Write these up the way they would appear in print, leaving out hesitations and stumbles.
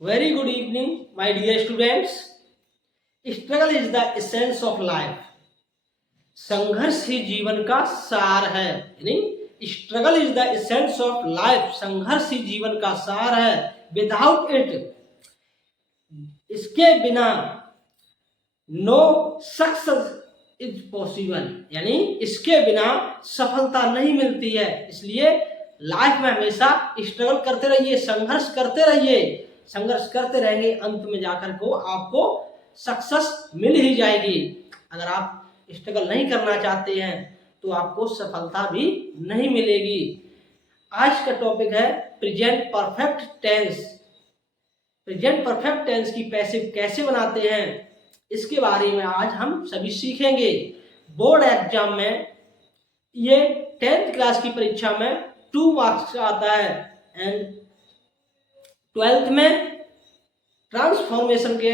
Very good evening, my dear students. Struggle is the essence of life. संघर्ष ही जीवन का सार है। यानी struggle is the essence of life. संघर्ष ही जीवन का सार है। विदाउट इट, इसके बिना नो सक्सेस इज पॉसिबल। यानी इसके बिना सफलता नहीं मिलती है। इसलिए लाइफ में हमेशा स्ट्रगल करते रहिए, संघर्ष करते रहिए। संघर्ष करते रहेंगे, अंत में जाकर को आपको सक्सेस मिल ही जाएगी। अगर आप स्ट्रगल नहीं करना चाहते हैं तो आपको सफलता भी नहीं मिलेगी। आज का टॉपिक है present perfect tense. Present perfect tense की पैसिव कैसे बनाते हैं, इसके बारे में आज हम सभी सीखेंगे। बोर्ड एग्जाम में ये 10th क्लास की परीक्षा में 2 मार्क्स का आता है एंड 12th में ट्रांसफॉर्मेशन के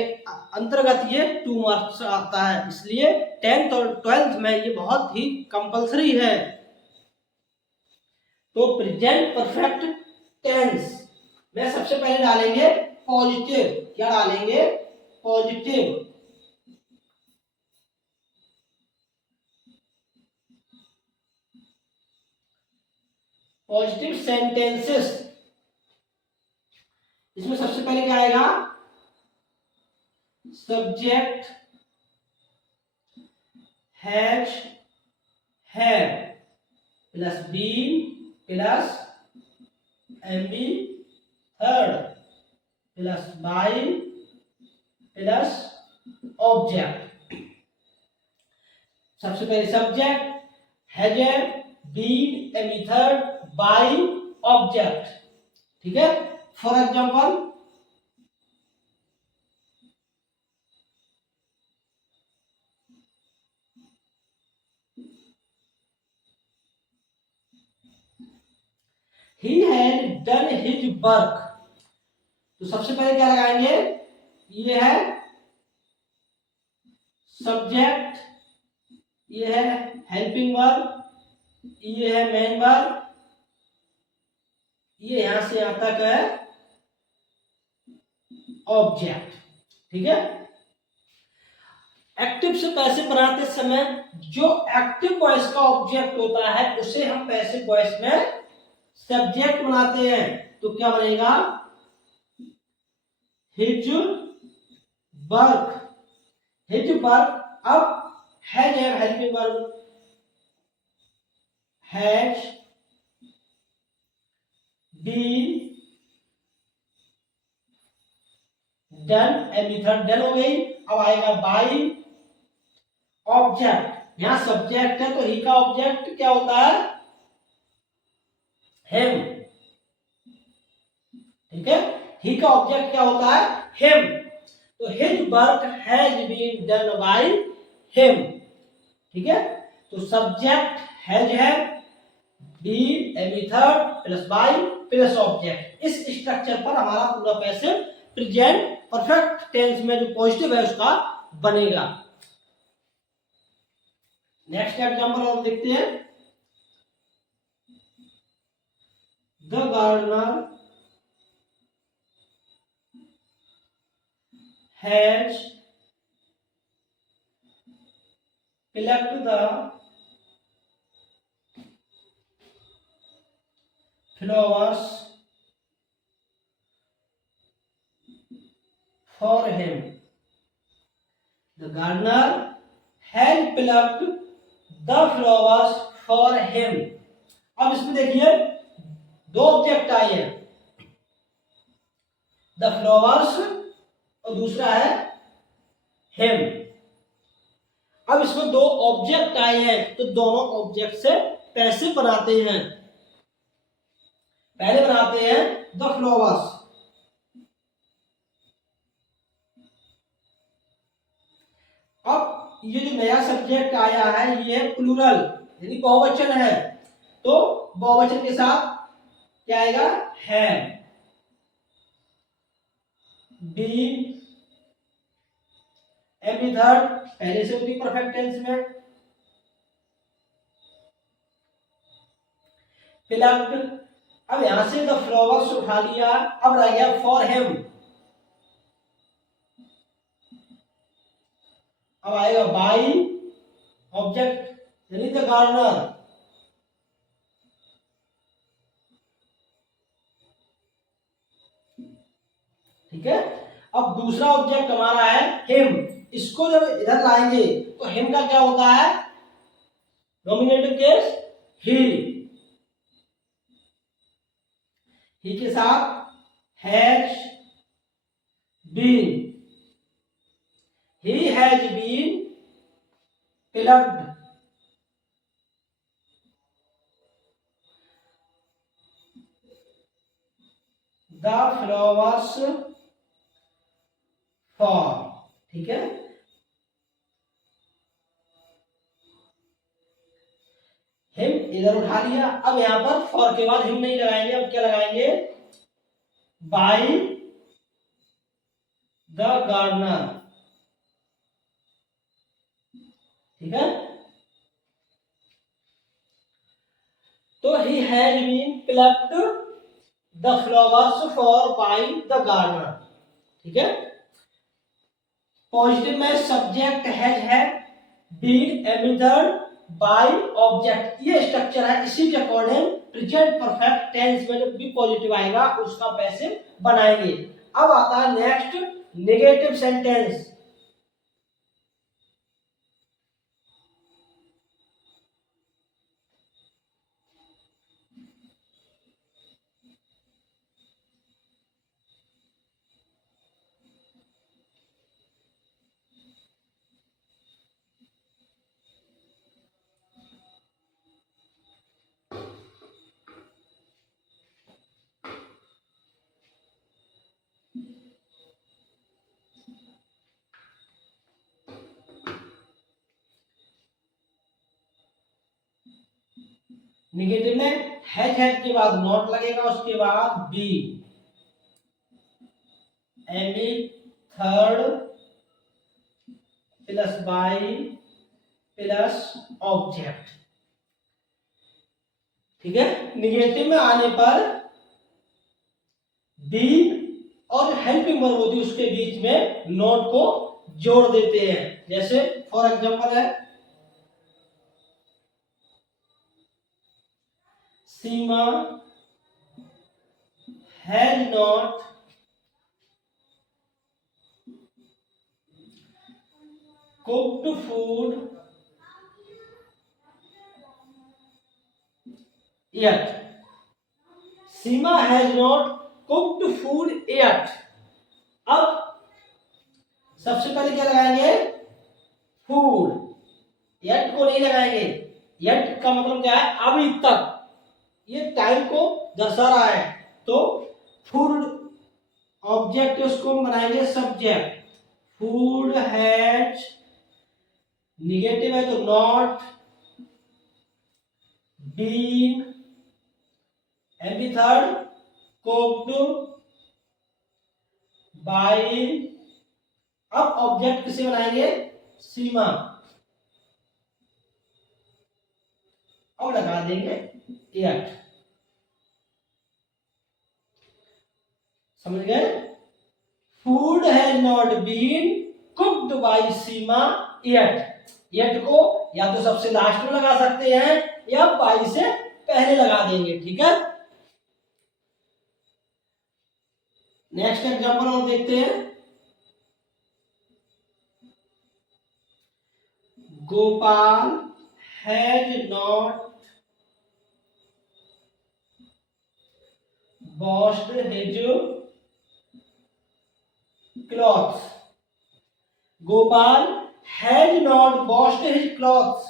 अंतर्गत ये 2 मार्क्स आता है। इसलिए 10th और 12th में ये बहुत ही कंपलसरी है। तो प्रेजेंट परफेक्ट टेंस में सबसे पहले डालेंगे पॉजिटिव। क्या डालेंगे? पॉजिटिव। Positive sentences. इसमें सबसे पहले क्या आएगा? Subject has, have plus been plus MB third plus by plus object. सबसे पहले subject has, been, MB third, by, object. ठीक है। For example, he had done his work। तो सबसे पहले क्या लगाएंगे? ये है सब्जेक्ट, ये है हेल्पिंग वर्ब, ये है मेन वर्ब, ये यहां से यहां तक है ऑब्जेक्ट। ठीक है। एक्टिव से पैसिव बनाते समय जो एक्टिव वॉइस का ऑब्जेक्ट होता है उसे हम पैसिव वॉइस में सब्जेक्ट बनाते हैं। तो क्या बनेगा? His work, his work. अब हैज है helping verb, has been done, method done हो गई। अब आएगा बाय ऑब्जेक्ट। यहां सब्जेक्ट है तो ही का ऑब्जेक्ट क्या होता है? हिम। ठीक है। ही का ऑब्जेक्ट क्या होता है? हिम। तो his work has been done by him. ठीक है। तो सब्जेक्ट हैज है, been, method plus by plus object. इस स्ट्रक्चर पर हमारा पूरा पैसिव प्रेजेंट परफेक्ट टेंस में जो पॉजिटिव है उसका बनेगा। नेक्स्ट एग्जांपल और देखते हैं। The gardener has plucked the flowers for him। The gardener had plucked the flowers for him। अब इसमें देखिए दो ऑब्जेक्ट आए हैं, द फ्लावर्स और दूसरा है हिम। अब इसमें दो ऑब्जेक्ट आए हैं तो दोनों ऑब्जेक्ट से पैसिव बनाते हैं। पहले बनाते हैं द फ्लावर्स। अब ये जो नया सब्जेक्ट आया है ये प्लूरल यानी बहुवचन है, तो बहुवचन के साथ क्या आएगा? है, बीन, एवरी थर्ड पहले से होती परफेक्ट टेंस में, प्लक्ड। अब यहां से द फ्लावर्स उठा लिया, अब रह गया फॉर हिम। अब आएगा बाई ऑब्जेक्ट यानी द गार्डनर। ठीक है, अब दूसरा ऑब्जेक्ट हमारा है हिम। इसको जब इधर लाएंगे तो हिम का क्या होता है, नॉमिनेटिव केस ही के साथ has been, he has been plucked, the flowers for. ठीक है, हिम इधर उठा लिया। अब यहां पर फॉर के बाद हिम नहीं लगाएंगे, अब क्या लगाएंगे, बाई द गार्डनर। ठीक है, तो he has been plucked the flowers for by the gardener. ठीक है, पॉजिटिव में सब्जेक्ट है बीन एमिथर्ड बाय ऑब्जेक्ट, ये स्ट्रक्चर है। इसी के अकॉर्डिंग प्रेजेंट परफेक्ट टेंस में जब भी पॉजिटिव आएगा उसका पैसिव बनाएंगे। अब आता है नेक्स्ट नेगेटिव सेंटेंस। नेगेटिव में हैज के बाद नॉट लगेगा, उसके बाद be, any third plus by plus object. ठीक है, निगेटिव में आने पर बी और हेल्पिंग वर्ब होती है उसके बीच में नोट को जोड़ देते हैं। जैसे फॉर एग्जांपल है Seema has not cooked food yet, Seema has not cooked food yet। अब सबसे पहले क्या लगाएंगे, फूड, yet को नहीं लगाएंगे। yet का मतलब क्या है, अभी तक, ये टाइम को दर्शा रहा है। तो फूड ऑब्जेक्ट उसको हम बनाएंगे सब्जेक्ट। फूड हैज, निगेटिव है तो not been, and third cooked by. अब ऑब्जेक्ट किसे बनाएंगे, सीमा। अब लगा देंगे yet। समझ गए, food has not been cooked by Seema yet। yet को या तो सबसे लास्ट में लगा सकते हैं या बाई से पहले लगा देंगे। ठीक है, नेक्स्ट एग्जांपल हम देखते हैं। Gopal has not washed his clothes. Gopal has not washed his clothes,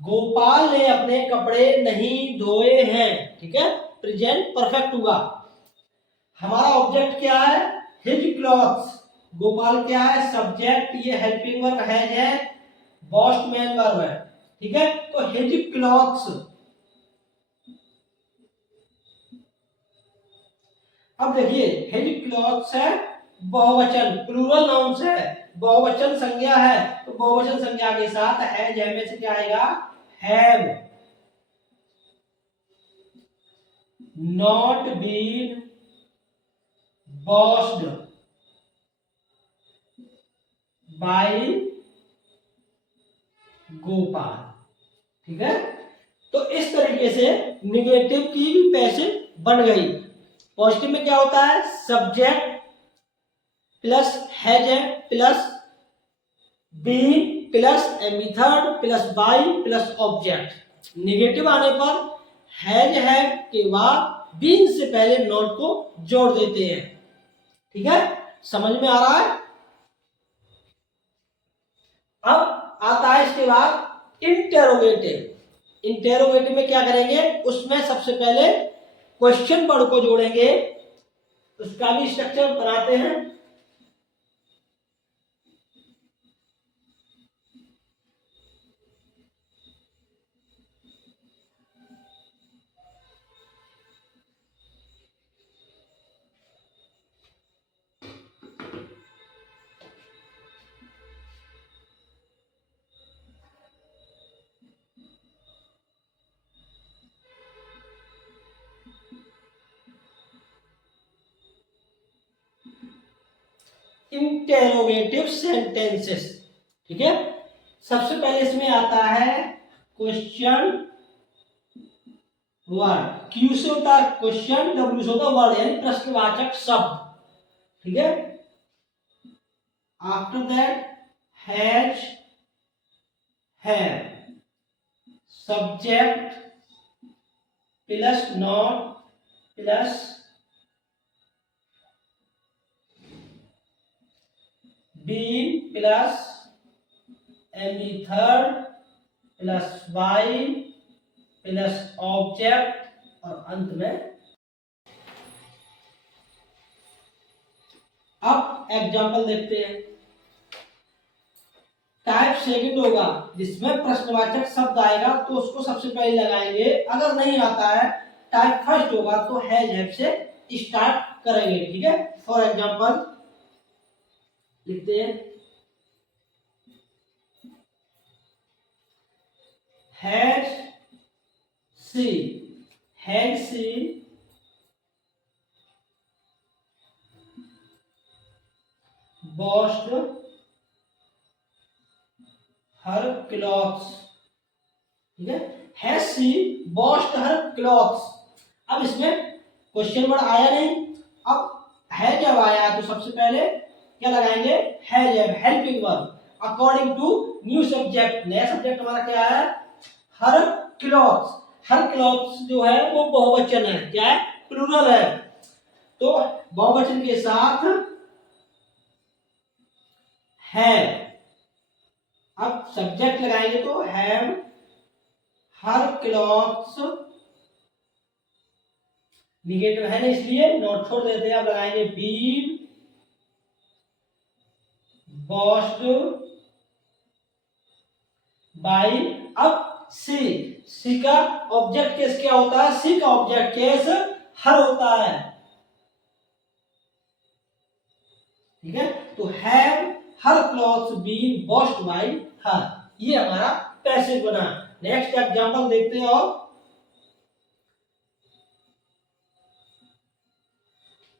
Gopal ने अपने कपड़े नहीं धोए हैं। ठीक है, प्रेजेंट परफेक्ट हुआ। हमारा ऑब्जेक्ट क्या है, हिज क्लॉथ्स। गोपाल क्या है, सब्जेक्ट, ये हेल्पिंग वर्ब हैज है, वॉश्ड मेन वर्ब है। ठीक है, तो हिज क्लॉथ्स। अब देखिए हिज क्लॉथ्स है बहुवचन, प्लूरल नाउन है, बहुवचन संज्ञा है, तो बहुवचन संज्ञा के साथ हैज में से क्या आएगा, have not been washed by Gopal. ठीक है, तो इस तरीके से निगेटिव की भी पैसिव बन गई। पॉजिटिव में क्या होता है, subject plus has plus been plus a method plus by plus object. Negative आने पर हैज हैव के बाद बीन से पहले नॉट को जोड़ देते हैं। ठीक है, समझ में आ रहा है। अब आता है इसके बाद इंटेरोगेटिव। इंटेरोगेटिव में क्या करेंगे, उसमें सबसे पहले क्वेश्चन वर्ड को जोड़ेंगे, उसका भी स्ट्रक्चर बनाते हैं। Interrogative sentences. ठीक है, सबसे पहले इसमें आता है क्वेश्चन वर्ड। क्यू से होता है क्वेश्चन, डब्ल्यू से होता है वर्ड, यानी प्रश्नवाचक शब्द। ठीक है, after that has have subject plus not plus been plus a method plus by plus object और अंत में। अब एग्जांपल देखते हैं। टाइप सेकंड होगा जिसमें प्रश्नवाचक शब्द आएगा तो उसको सबसे पहले लगाएंगे। अगर नहीं आता है टाइप फर्स्ट होगा तो हैज हैव से स्टार्ट करेंगे। ठीक है, फॉर एग्जांपल लिखते हैं has she washed her clothes। ठीक है, has she washed her clothes। अब इसमें क्वेश्चन वर्ड आया नहीं, अब है जब आया तो सबसे पहले क्या लगाएंगे, has have helping verb according to new subject. नया सब्जेक्ट हमारा क्या है, हर क्लॉथ्स। हर क्लॉथ्स जो है वो बहुवचन है, क्या है, प्लूरल है। तो बहुवचन के साथ है, अब सब्जेक्ट लगाएंगे तो हैव हर क्लॉथ्स, निगेटिव है ना इसलिए नॉट छोड़ देते हैं। अब लगाएंगे बीन वॉश्ड बाई। अब सी का ऑब्जेक्ट केस क्या होता है, सी का ऑब्जेक्ट केस हर होता है। ठीक है, तो have her clothes been washed by her, ये हमारा पैसिव बना। नेक्स्ट एग्जांपल देखते हैं। और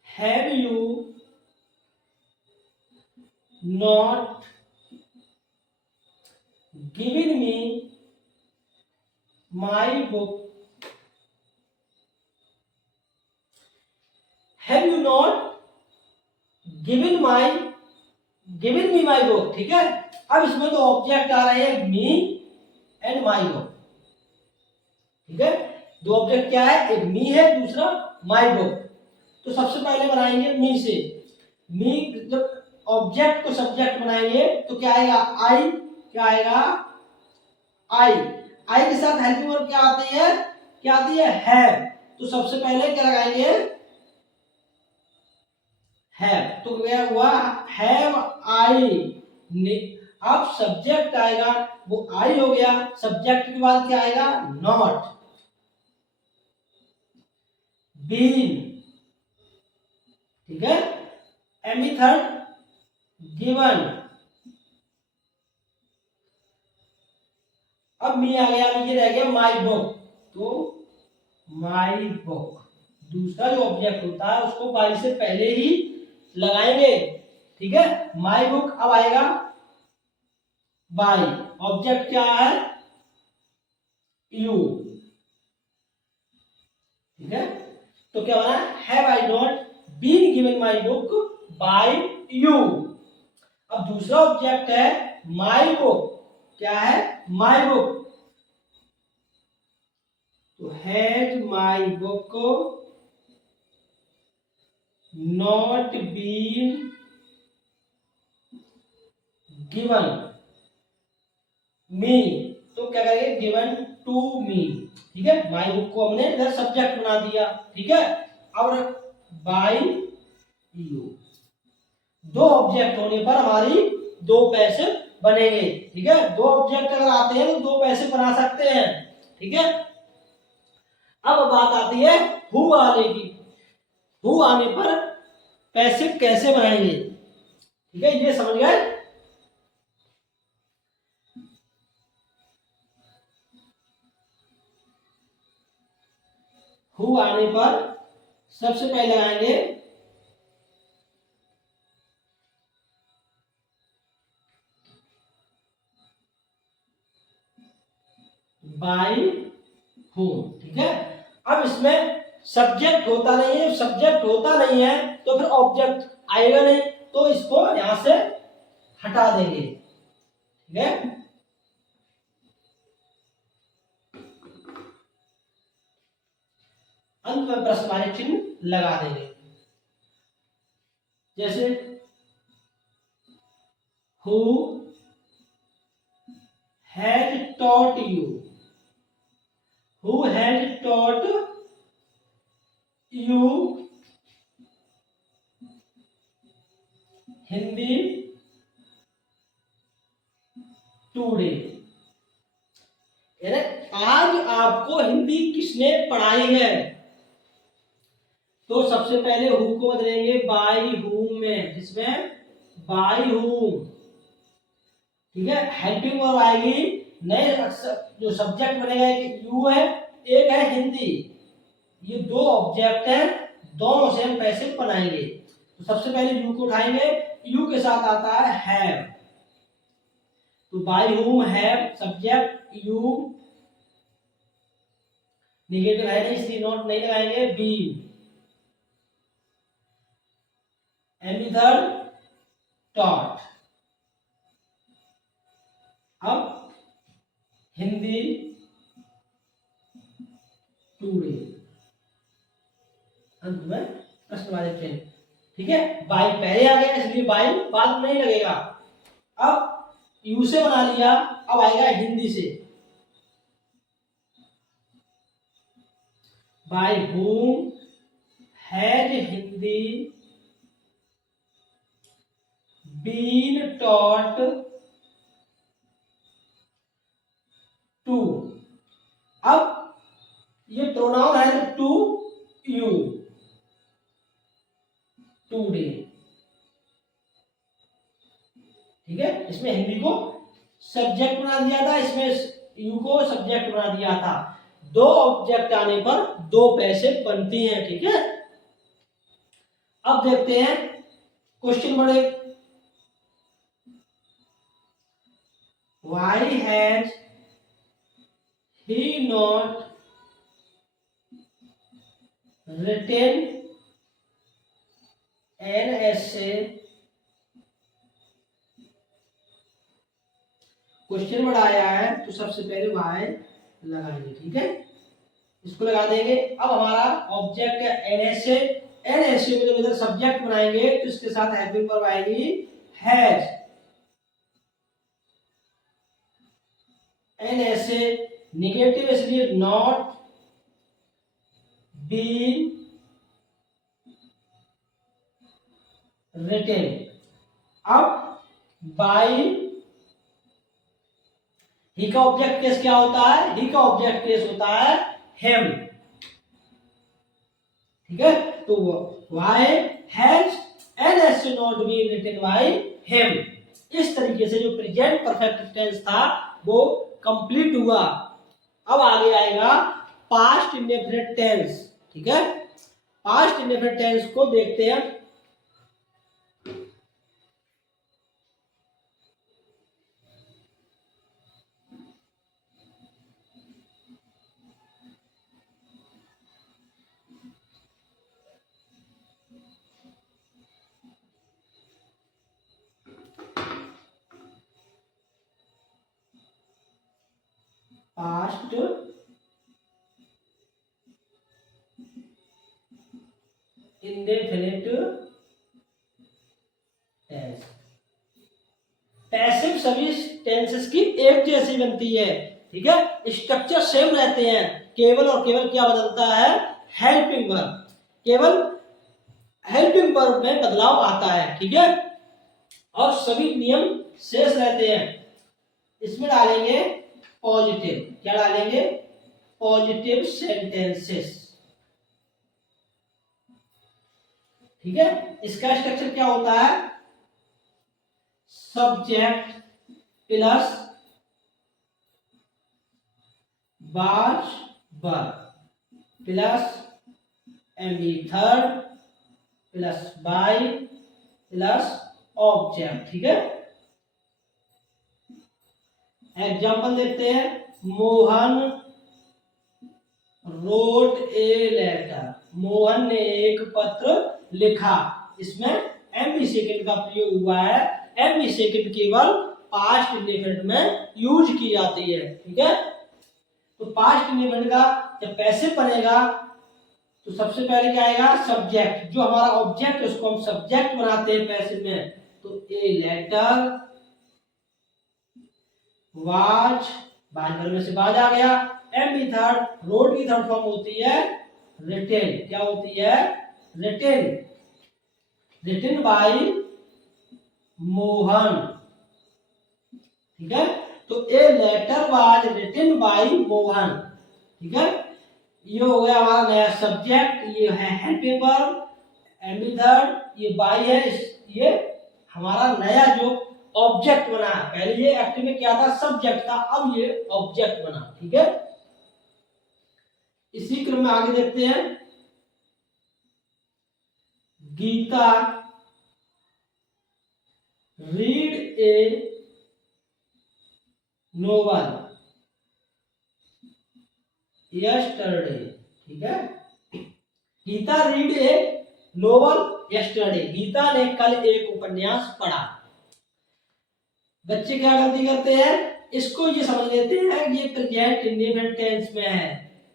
have you not given me my book. Have you not given me my book. ठीक है, अब इसमें तो ऑब्जेक्ट आ रहे हैं मी एंड माई बुक। ठीक है, दो ऑब्जेक्ट क्या है, एक मी है, दूसरा माई बुक। तो सबसे पहले बनाएंगे मी से। मी जब ऑब्जेक्ट को सब्जेक्ट बनाएंगे तो क्या आएगा, आई। क्या आएगा, आई। आई के साथ हेल्पिंग वर्ब क्या आती है, क्या आती है, हैव। तो सबसे पहले क्या लगाएंगे, हैव। तो क्या हुआ, हैव आई। अब सब्जेक्ट आएगा, वो आई हो गया। सब्जेक्ट के बाद क्या आएगा, नॉट बीन। ठीक है, मेथड गिवन। अब मी आ गया, अब ये रह गया माई बुक। तो माई बुक, दूसरा जो ऑब्जेक्ट होता है उसको बाई से पहले ही लगाएंगे। ठीक है, माई बुक अब आएगा बाई, ऑब्जेक्ट क्या है, यू, ठीक है। तो क्या बना, have I not been given my book by you. अब दूसरा ऑब्जेक्ट है माई बुक, क्या है, माई बुक, तो has my book not been given me, तो क्या करेंगे, गिवन टू मी, ठीक है। माई बुक को हमने इधर सब्जेक्ट बना दिया, ठीक है। अब बाय यू, दो ऑब्जेक्ट होने पर हमारी दो पैसे बनेंगे, ठीक है। दो ऑब्जेक्ट अगर आते हैं तो दो पैसे बना सकते हैं, ठीक है। अब बात आती है हु आने की, हु आने पर पैसे कैसे बनाएंगे, ठीक है, ये समझ गए। हु आने पर सबसे पहले लगाएंगे बाय हूम, ठीक है। अब इसमें सब्जेक्ट होता नहीं है, सब्जेक्ट होता नहीं है तो फिर ऑब्जेक्ट आएगा नहीं, तो इसको यहां से हटा देंगे, ठीक है। अंत में प्रश्नवाचक चिन्ह लगा देंगे, जैसे who has taught you, who has taught you Hindi today, आज आपको हिंदी किसने पढ़ाई है, तो सबसे पहले हु को बदलेंगे बाय हूम में, जिसमें बाय हूम, ठीक है। हेल्पिंग वर्ब आएगी, नए जो सब्जेक्ट बनेगा एक यू है, एक है हिंदी, ये दो ऑब्जेक्ट हैं, दोनों से हम पैसे बनाएंगे। तो सबसे पहले यू को उठाएंगे, यू के साथ आता है हैव, तो bye whom have subject, you negative है नहीं इसलिए नॉट नहीं लगाएंगे, बी एमिथर टॉट, अब हिंदी टुडे, अंत में प्रश्नवाचक चिन्ह, ठीक है। बाई पहले आ गया इसलिए बाई बाद में नहीं लगेगा। अब यू से बना लिया, अब आएगा हिंदी से, by whom has Hindi been taught to, अब ये प्रोनाउन है टू यू टुडे, ठीक है। इसमें हिंदी को सब्जेक्ट बना दिया था, इसमें यू को सब्जेक्ट बना दिया था, दो ऑब्जेक्ट आने पर दो पैसे बनती हैं, ठीक है। अब देखते हैं question number 1, why has he not written an essay, question word आया है तो सबसे पहले वाई लगाएंगे, ठीक है, इसको लगा देंगे। अब हमारा ऑब्जेक्ट है एनएसए, एनएसए में जब इधर सब्जेक्ट बनाएंगे तो इसके साथ हेल्पिंग वर्ब आएगी हैज, एनएसए नेगेटिव इसलिए नॉट बीन रिटन, अब बाय ही का ऑब्जेक्ट केस क्या होता है, ही का ऑब्जेक्ट केस होता है हिम, ठीक है। तो वाई हैज एनएस not been written by him, इस तरीके से जो प्रेजेंट परफेक्ट टेंस था वो कंप्लीट हुआ। अब आगे आएगा पास्ट इंडेफिनिट टेंस, ठीक है। पास्ट इंडेफिनिट टेंस को देखते हैं, पास्ट इंडेफिनिट टेंस। पैसिव सभी टेंसेस की एक जैसी बनती है, ठीक है, स्ट्रक्चर सेम रहते हैं, केवल और केवल क्या बदलता है, हेल्पिंग वर्ब, केवल हेल्पिंग वर्ब में बदलाव आता है, ठीक है, और सभी नियम शेष रहते हैं। इसमें डालेंगे पॉजिटिव, क्या डालेंगे, पॉजिटिव सेंटेंसेस, ठीक है। इसका स्ट्रक्चर क्या होता है, subject plus was verb plus एमी third plus by plus object, ठीक है। एग्जाम्पल देखते हैं, Mohan wrote a letter, Mohan ने एक पत्र लिखा, इसमें एमी सेकंड का प्रयोग हुआ है, एमी सेकंड केवल पास्ट इंडेफिनिट में यूज की जाती है, ठीक है। तो पास्ट इंडेफिनिट का जब पैसिव बनेगा तो सबसे पहले क्या आएगा, सब्जेक्ट, जो हमारा ऑब्जेक्ट है उसको हम सब्जेक्ट बनाते हैं पैसिव में, तो ए लेटर वाज, बाज में से बाज आ गया, एम की थर्ड, रोड की थर्ड फॉर्म होती है रिटेन, क्या होती है, रिटेन, रिटेन बाय मोहन, ठीक है। तो a letter was written by Mohan, ठीक है। ये हो गया हमारा नया सब्जेक्ट, ये है हेल्पिंग वर्ब, एम की थर्ड, ये बाय है, ये हमारा नया जो ऑब्जेक्ट बना, पहले ये एक्टिव में क्या था, सब्जेक्ट था, अब ये ऑब्जेक्ट बना, ठीक है। इसी क्रम में आगे देखते हैं, Geeta read a novel yesterday, ठीक है। Geeta read a novel yesterday, Geeta ने कल एक उपन्यास पढ़ा। बच्चे क्या गलती करते हैं, इसको ये समझ लेते हैं कि ये प्रेजेंट इंडेफिनिट टेंस में है,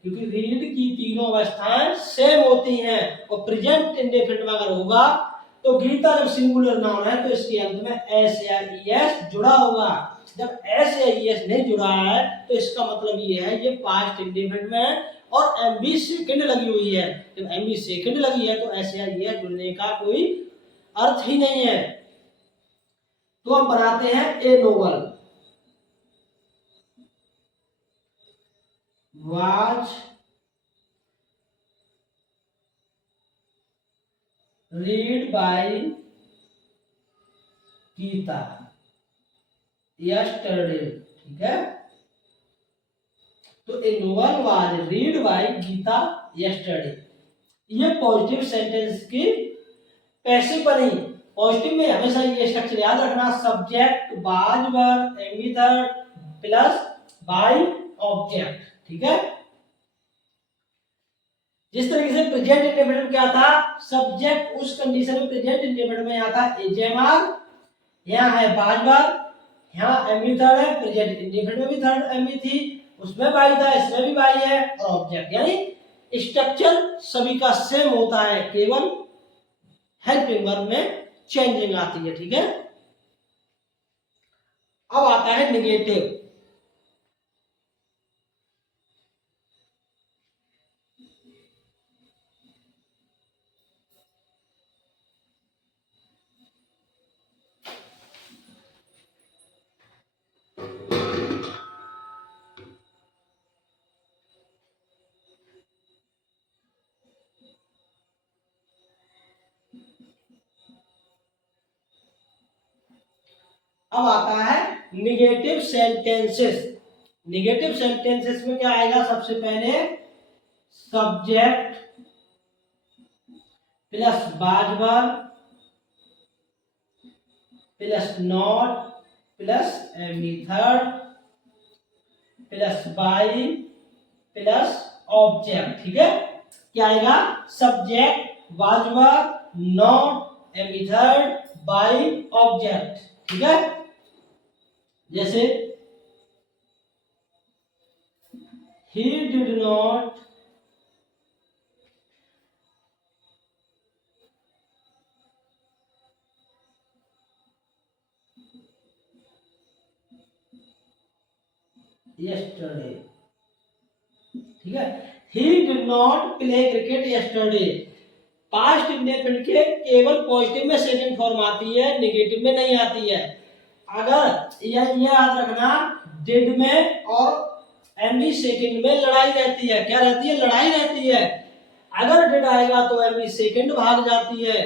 क्योंकि रीड की तीनों अवस्थाएं सेम होती हैं, और प्रेजेंट इंडेफिनिट में अगर होगा तो गीता जब सिंगुलर नाउन है तो इसके अंत में एस या ईएस जुड़ा होगा, जब एस या ईएस नहीं जुड़ा है तो इसका मतलब ये है ये पास्ट इंडेफिनिट में है, और एमबी सेकंड लगी हुई है, जब एमबी सेकंड लगी है तो एस या ईएस जुड़ने का कोई अर्थ ही नहीं है। तो हम बनाते हैं a novel, was read by Geeta yesterday, ठीक है। तो a novel was read by Geeta yesterday, ये पॉजिटिव सेंटेंस की पैसिव बनी। पॉजिटिव में हमेशा ये स्ट्रक्चर याद रखना, सब्जेक्ट वाज वर्ब एमी थर्ड प्लस बाय ऑब्जेक्ट, ठीक है। जिस तरीके से प्रेजेंट इंडेफिनिट क्या था, सब्जेक्ट उस कंडीशन में प्रेजेंट इंडेफिनिट में यहाँ था एजेमार, यहाँ है वाज वर्ब, यहाँ एमी थर्ड है, प्रेजेंट इंडेफिनिट में भी थर्ड एमी थी, उसमें बाई था, इसमें भी बाई है, और ऑब्जेक्ट, यानी स्ट्रक्चर सभी का सेम होता है, केवल हेल्पिंग वर्ब में चेंजिंग आती है, ठीक है। अब आता है निगेटिव, अब आता है निगेटिव सेंटेंसेस। निगेटिव सेंटेंसेस में क्या आएगा, सबसे पहले subject plus was verb plus not plus एमी third plus by plus object, ठीक है। क्या आएगा, सब्जेक्ट वाज वर्ब नॉट एमी थर्ड बाय ऑब्जेक्ट, ठीक है। जैसे he did not yesterday, ठीक है। he did not play cricket yesterday, past indefinite के केवल पॉजिटिव में सेकंड फॉर्म आती है, नेगेटिव में नहीं आती है। अगर यह याद रखना, डिड में और एमबी सेकंड में लड़ाई रहती है। क्या रहती है? लड़ाई रहती है। अगर डिड आएगा तो एमबी सेकंड भाग जाती है,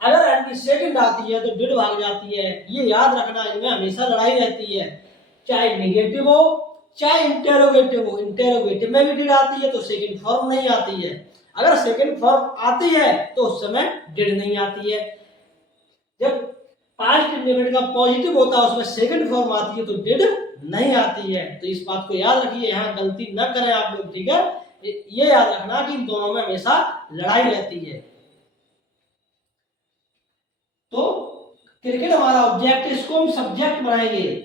अगर एमबी सेकंड आती है तो डिड भाग जाती है। ये याद रखना, इनमें हमेशा लड़ाई रहती है, चाहे नेगेटिव हो चाहे इंटेरोगेटिव हो। इंटेरोगेटिव में भी डिड आती है तो सेकंड फॉर्म नहीं आती है, अगर सेकंड फॉर्म आती है तो उस समय डिड नहीं आती है। जब पास्ट इंडेफिनिट का पॉजिटिव होता है उसमें सेकंड फॉर्म आती है तो डिड नहीं आती है। तो इस बात को याद रखिए, यहाँ गलती न करें आप लोग, ठीक है। ये याद रखना कि इन दोनों में हमेशा लड़ाई रहती है। तो क्रिकेट हमारा ऑब्जेक्ट, इसको हम सब्जेक्ट बनाएंगे।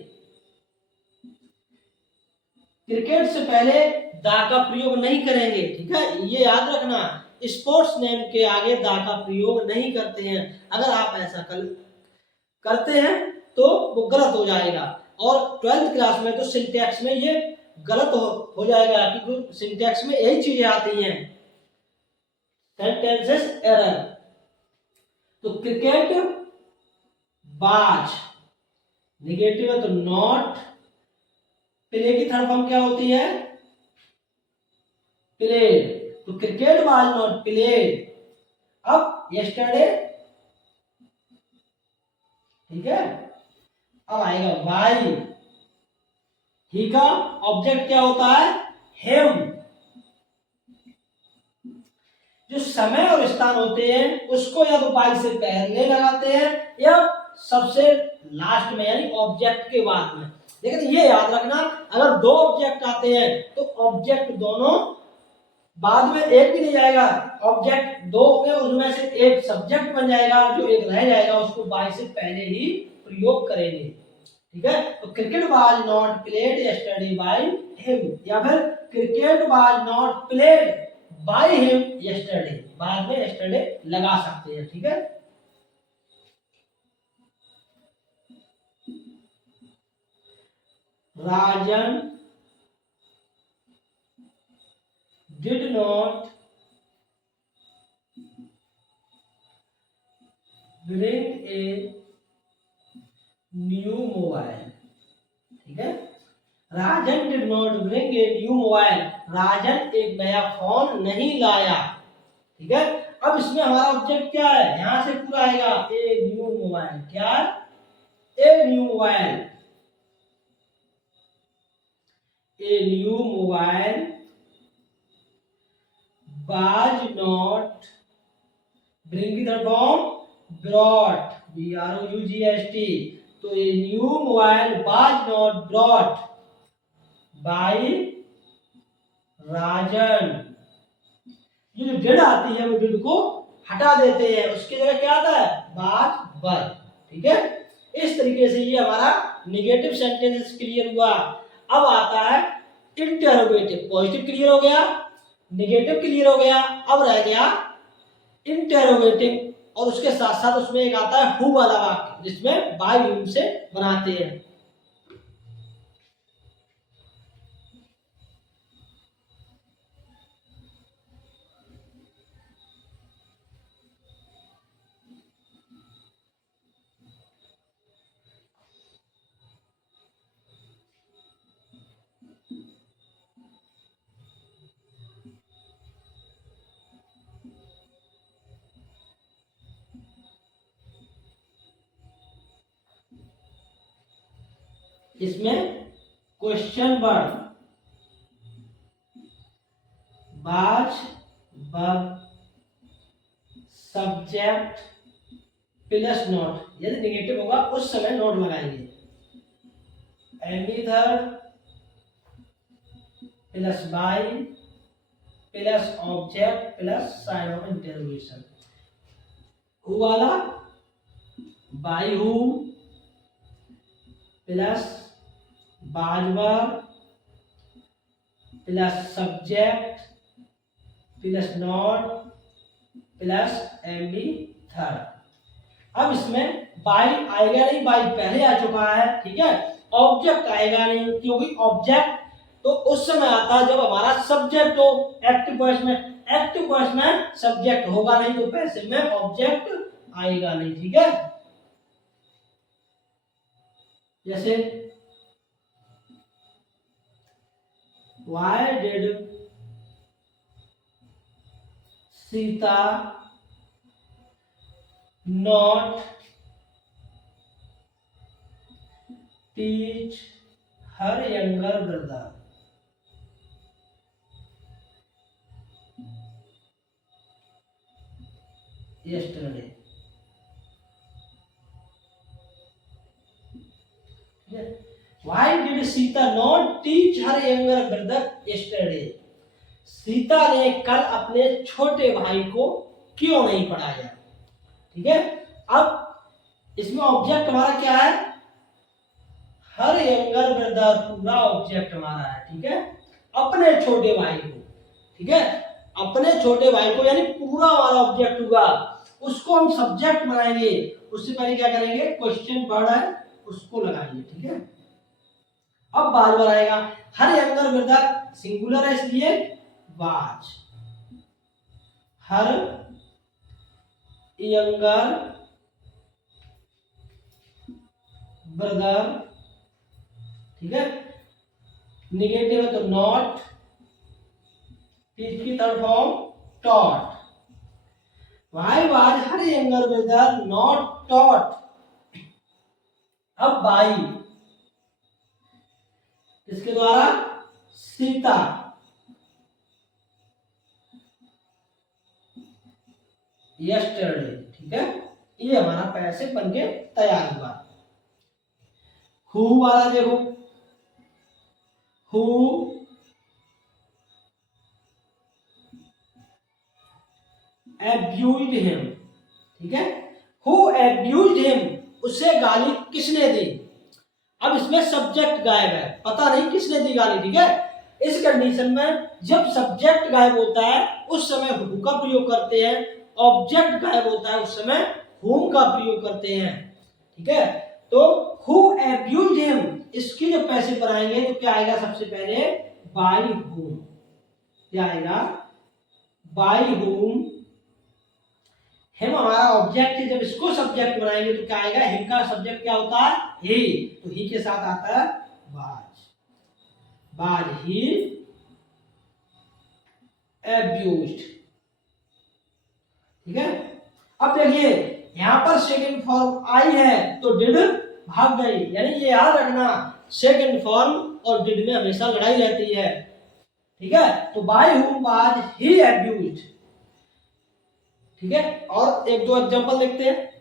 क्रिकेट से पहले दा का प्रयोग नहीं करेंगे, ठीक है, ये याद रखना। स्पोर्ट्स नेम के आगे दा का प्रयोग नहीं करते हैं। अगर आप ऐसा करते हैं तो वो गलत हो जाएगा। और 12th क्लास में तो सिंटैक्स में ये गलत हो जाएगा, क्योंकि सिंटैक्स में यही चीजें आती हैं, सेंटेंसेस एरर। तो क्रिकेट बाज नेगेटिव है तो नॉट, प्ले की थर्ड फॉर्म क्या होती है? प्लेड। तो क्रिकेट वाज नॉट प्लेड। अब यस्टरडे, ठीक है। अब आएगा वाई, ही का ऑब्जेक्ट क्या होता है? हिम। जो समय और स्थान होते हैं उसको या तो वाई से पहले लगाते हैं या सबसे लास्ट में, यानी ऑब्जेक्ट के बाद में। लेकिन ये याद रखना, अगर दो ऑब्जेक्ट आते हैं तो ऑब्जेक्ट दोनों बाद में एक भी नहीं जाएगा। ऑब्जेक्ट दो में उनमें से एक सब्जेक्ट बन जाएगा, जो एक रह जाएगा उसको बाय से पहले ही प्रयोग करेंगे, ठीक है। तो cricket was not played yesterday by him, या फिर cricket was not played by him yesterday, बाद में यस्टरडे लगा सकते हैं, ठीक है। राजन did not bring a new mobile, ठीक है। Rajan did not bring a new mobile, Rajan एक नया फोन नहीं लाया, ठीक है। अब इसमें हमारा ऑब्जेक्ट क्या है? यहां से पूरा आएगा ए न्यू मोबाइल। क्या? A new mobile. A new mobile was not, bring की तरफ फॉर्म brought, BROUGHT। तो ये new mobile was not brought by राजन। ये जो डिड आती है वो डिड को हटा देते हैं, उसकी जगह क्या आता है? was वर, ठीक है। इस तरीके से ये हमारा नेगेटिव सेंटेंस क्लियर हुआ। अब आता है इंटेरोगेटिव। पॉजिटिव क्लियर हो गया, नेगेटिव क्लियर हो गया, अब रह गया इंटेरोगेटिव। और उसके साथ साथ उसमें एक आता है हु वाला वाक्य, जिसमें बाय ह्यूम से बनाते हैं। इसमें question word was verb subject plus not, यदि नेगेटिव होगा उस समय नोट लगाएंगे। Another plus by plus object plus sign of interrogation. Who वाला by who plus was verb plus subject plus not plus M B third. अब इसमें by आएगा नहीं, बाई पहले आ चुका है, ठीक है। ऑब्जेक्ट आएगा नहीं, क्योंकि ऑब्जेक्ट तो उस समय आता है जब हमारा सब्जेक्ट हो। एक्टिव वॉइस में, एक्टिव वॉइस में सब्जेक्ट होगा नहीं तो पैसिव में ऑब्जेक्ट आएगा नहीं, ठीक है। जैसे why did Sita not teach her younger brother? Yesterday. Why did Sita not teach her younger brother yesterday? Sita ने कल अपने छोटे भाई को क्यों नहीं पढ़ाया, ठीक है। अब इसमें ऑब्जेक्ट हमारा क्या है, हर यंगर ब्रदर, पूरा ऑब्जेक्ट हमारा है, ठीक है। अपने छोटे भाई को, ठीक है, अपने छोटे भाई को यानी पूरा हमारा ऑब्जेक्ट हुआ, उसको हम सब्जेक्ट बनाएंगे। उससे पहले क्या करेंगे, क्वेश्चन वर्ड है उसको लगाएंगे, ठीक है। अब बाज बनाएगा, हर यंगर ब्रदर सिंगुलर है इसलिए बाज, हर यंगर ब्रदर, ठीक है। निगेटिव है तो नॉट, टीच की third form taught. Why was her younger brother not taught. अब बाई इसके द्वारा सीता, यस्टरडे, ठीक है। ये हमारा पैसिव बन के तैयार हुआ। हु वाला देखो, हु abused him, ठीक है। हु abused him, उसे गाली किसने दी। अब इसमें सब्जेक्ट गायब है, पता नहीं किसने दी गाली, ठीक है। इस कंडीशन में जब सब्जेक्ट गायब होता है उस समय हु का प्रयोग करते हैं, ऑब्जेक्ट गायब होता है उस समय whom का प्रयोग करते हैं, ठीक है। तो who abused him, इसकी जब पैसिव बनाएंगे तो क्या आएगा, सबसे पहले by whom, क्या आएगा, by whom। हिम हमारा ऑब्जेक्ट है, जब इसको सब्जेक्ट बनाएंगे तो क्या आएगा, हिम का सब्जेक्ट क्या होता है, ही, तो ही के साथ आता है बाज, बाज ही abused, ठीक है। अब देखिए यहां पर सेकंड फॉर्म आई है तो डिड भाग गई, यानी ये याद रखना सेकंड फॉर्म और डिड में हमेशा लड़ाई रहती है, ठीक है। तो by whom was he abused, ठीक है। और एक दो एग्जांपल देखते हैं।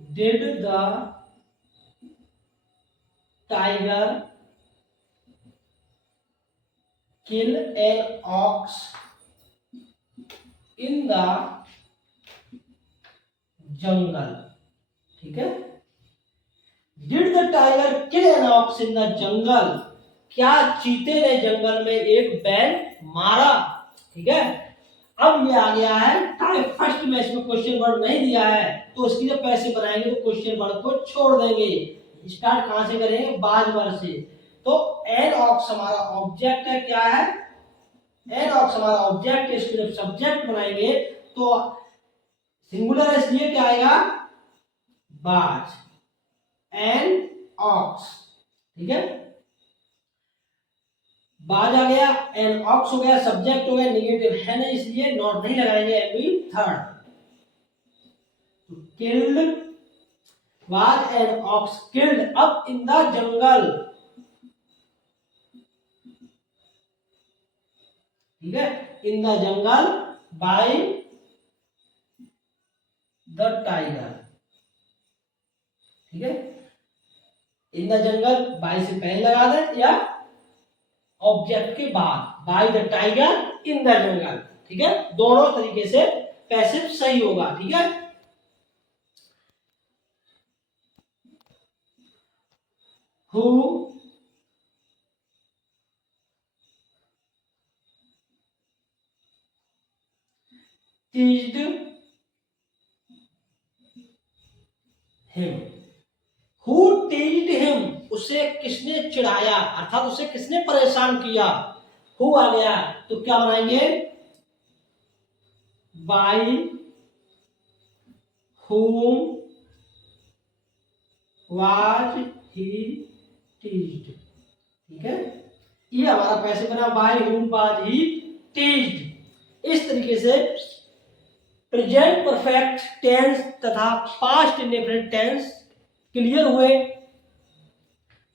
Did the tiger kill an ox in the jungle, ठीक है। Did the tiger kill an ox in the jungle, क्या चीते ने जंगल में एक बैल मारा, ठीक है। अब ये आ गया है टाइप फर्स्ट में, इसमें क्वेश्चन वर्ड नहीं दिया है तो उसकी जब पैसे बनाएंगे तो क्वेश्चन वर्ड को छोड़ देंगे। स्टार्ट कहां से करेंगे, बाज वर्ड से। तो एन ऑक्स हमारा ऑब्जेक्ट है, क्या है, एन ऑक्स हमारा ऑब्जेक्ट है, इसको जब सब्जेक्ट बनाएंगे तो सिंगुलर है इसलिए क्या आएगा, बाज, एन ऑक्स, ठीक है। बाज आ गया, एन ऑक्स हो गया, सब्जेक्ट हो गया, निगेटिव है नहीं इसलिए नॉट नहीं लगाएंगे, M third. Killed was an ox killed up in the jungle, ठीक है, in the jungle by the tiger, ठीक है। इन द जंगल बाय से पहले लगा दे या ऑब्जेक्ट के बाद, bye the tiger in the jungle, ठीक है। दोनों तरीके से पैसिव सही होगा, ठीक है। Who teased him, who teased him, उसे किसने चिढ़ाया अर्थात उसे किसने परेशान किया। हु आ गया तो क्या बनाएंगे, by whom was he teased, ठीक है। ये हमारा पैसे बना by whom was he teased। इस तरीके से प्रेजेंट परफेक्ट टेंस तथा पास्ट इंडेफिनिट टेंस क्लियर हुए,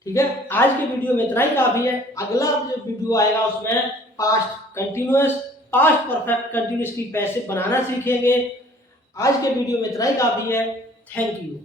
ठीक है। आज के वीडियो में इतना ही काफी है। अगला जो वीडियो आएगा उसमें past continuous, past perfect continuous की पैसे बनाना सीखेंगे। आज के वीडियो में इतना ही काफी है। Thank you.